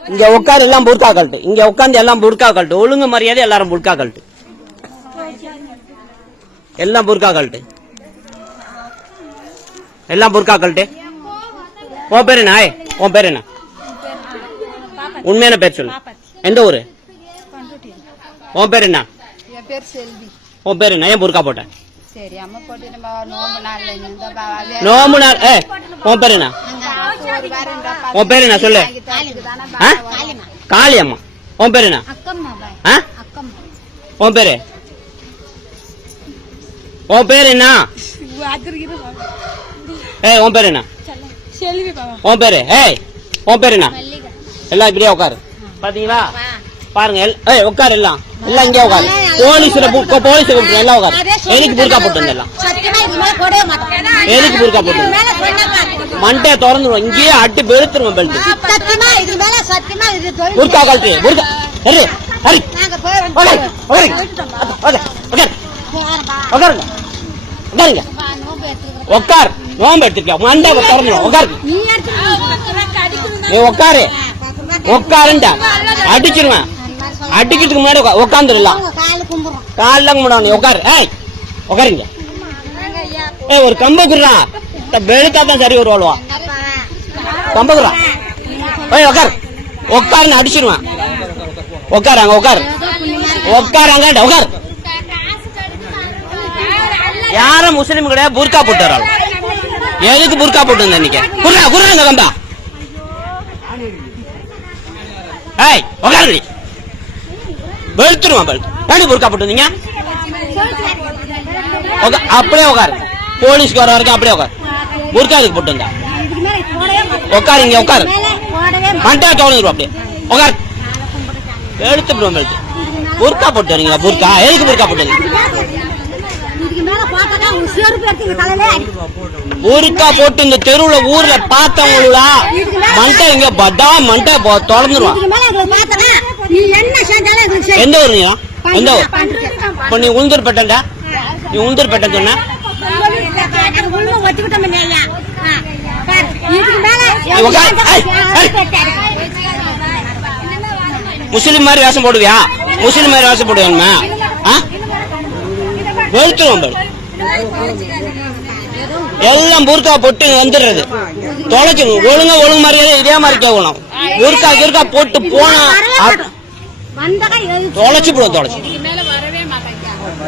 இங்க உட்காரு எல்லாம் புர்கா கழட்டு. இங்க உட்காந்து எல்லாம் புர்கா கழட்டு. ஒழுங்கு மரியாதை எல்லாரும் புர்கா கழட்டு. எல்லாம் புர்கா கழட்டு. எல்லாம் புர்கா கழட்டு. உன் பேரு என்ன? உன் பேரு என்ன? உண்மையான பேர் சொல்லு. எந்த ஊரு? உன் பேர் என்ன? உன் பேர் என்ன? ஏன் புர்கா போட்ட? நோம்பு நாள். உன் பேர் என்ன? உன் பேர் என்ன சொல்லு? காளியம்மா. உன் பேர் என்ன? உன் பேரு? உன் பேர் என்ன? உன் பேர் என்ன? உன் பேரு? உன் பேர் என்ன? எல்லாம் இப்படியே உட்காரு. பாத்தீங்களா? பாருங்க. உட்காரு. எல்லாம் எல்லாம் இங்கே உட்காரு. போலீஸ் எல்லாம் உட்காரு. எதுக்கு புர்கா போட்டு எல்லாம்? எதுக்கு புர்கா போட்டு? மண்டைய திறந்துருவோம். இங்கேயே அட்டு பெருத்துருவோம். பெல்ட் புர்கா கழட்டு. புர்கா உட்கார். நோம்பு எடுத்துக்க. மண்டை திறந்துடும். உட்காரு. உட்காரு. உட்காருண்டா அடிச்சிருவேன். அடிக்கிறதுக்கு முன்னாடி உட்காந்துடலாம். காலில் கும்பிடணும். உட்காரு. உட்காருங்க. ஒரு கம்பக்குறா பெழுத்தா தான் சரி வருவாளுவா. கம்பக்குறா உட்காரு. உட்காருன்னு அடிச்சிருவேன். உட்காராங்க. உட்காரு. உட்காராங்க. உட்காரு. யாரும் முஸ்லீம் கிடையாது. புர்கா போட்டு வராள். எதுக்கு புர்கா போட்டு வந்த இன்னைக்கு? குர்ரா குர்ராங்க கம்பா. உட்காரு. வெளுத்துருவான். பெல்ட் புர்கா போட்டு வந்தீங்க. அப்படியே உட்காரு. போலீஸ்க்கு வர வரைக்கும் அப்படியே உட்காரு. புர்கா இதுக்கு போட்டு வந்தா உட்காரு. இங்க உட்காரு. மண்டா தோணுருவா. அப்படியே உட்காரு. எடுத்து பெல்ட் புர்கா போட்டு வரீங்களா? புர்கா எதுக்கு புர்கா போட்டு புர்கா போட்டு இந்த தெருவுல ஊர்ல பார்த்தவங்களா மண்டை இங்க பட்டா மண்டை தொடர்ந்துருவான். எந்த ஊர்? நீ எந்த ஊர்? இப்ப நீ உளுந்தூர்பேட்டா? நீ உளுந்தூர்பேட்டை சொன்ன முஸ்லிம் மாதிரி வேஷம் போடுவியா? முஸ்லிம் மாதிரி வேஷம் போடுவேன். வெளுத்துருவோம். எல்லாம் புர்கா போட்டு வந்துடுறது. தொலைச்சு ஒழுங்கா ஒழுங்கு மாதிரியே இதே மாதிரி கேட்கணும். புர்கா போட்டு போனா தொலைச்சு போடுவோம். தொலைச்சு